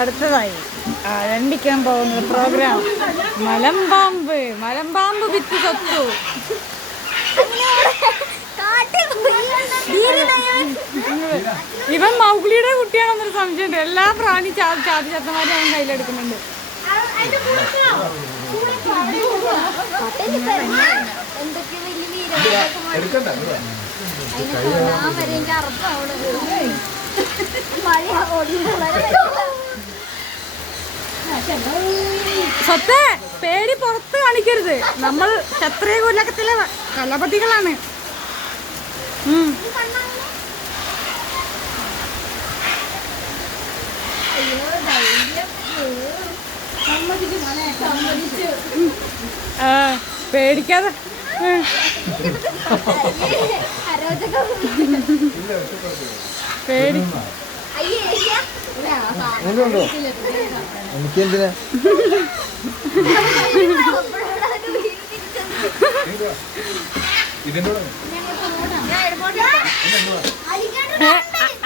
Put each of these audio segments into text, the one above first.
അടുത്തതായി. ആരംഭിക്കാൻ പോകുന്ന പ്രോഗ്രാം മലമ്പാമ്പ്. മലമ്പാമ്പ് വിത്ത് സത്തു ഇവൻ മൗഗ്ലിയുടെ കുട്ടിയാണെന്നൊരു സംശയമുണ്ട്. എല്ലാ പ്രാണി ചാതി ചാതി ചത്തമാരും അവൻ കയ്യിലെടുക്കുന്നുണ്ട്. എന്തൊക്കെ സ്വത്തെ പേടി പുറത്ത് കാണിക്കരുത്. നമ്മൾ ക്ഷത്രിയ കുലകത്തിലെ കലപതികളാണ് പേടിക്കാതെ. പേടി. എനിക്ക് എന്തിനാ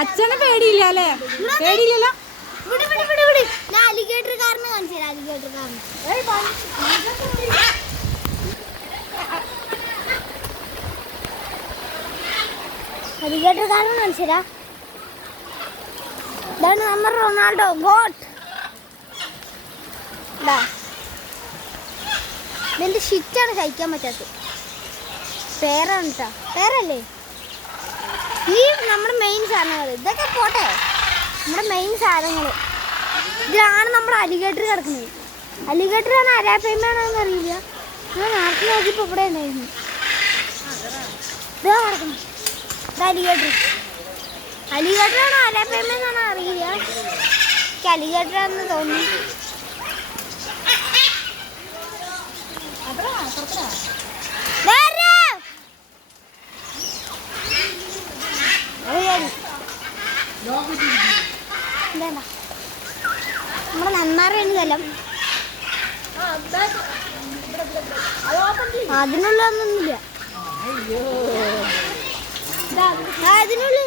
അച്ഛന് പേടിയില്ല അല്ലേ? പേടിയില്ലല്ലോ? വിട് വിട് വിട് വിട് ഞാൻ അലിഗേറ്റർ കാരണം കാണിച്ചു അലിഗേറ്റർ കാരന് അലിഗേറ്റർ കാണിച്ചു ഇതാണ് നമ്മുടെ റൊണാൾഡോ. ഗോട്ട്. ഇതിന്റെ ഷിറ്റാണ് സഹിക്കാൻ പറ്റാത്തത്. പേരാണ് കേട്ടോ പേരല്ലേ ഈ നമ്മുടെ മെയിൻ സാധനങ്ങൾ ഇതൊക്കെ പോട്ടെ. നമ്മുടെ മെയിൻ സാധനങ്ങൾ ഇതിലാണ് നമ്മുടെ അലിഗേറ്റർ കിടക്കുന്നത്. അലിഗേറ്റർ ആണ് അരാപ്പയമാണെന്ന് അറിയില്ല. ഞാൻ നാട്ടിൽ നോക്കിയപ്പോൾ ഇവിടെ ഉണ്ടായിരുന്നു. ഇതാ കിടക്കുന്നു. ഇത് അലിഗേറ്റർ ആണോ അരാപ്പയമെന്നാണോ അറിയില്ല. എനിക്ക് അലിഗേറ്റർ ആണെന്ന് നമ്മുടെ നന്മാറയാണ് സ്ഥലം അതിനുള്ളതൊന്നുമില്ല ആ, അതിനുള്ളിൽ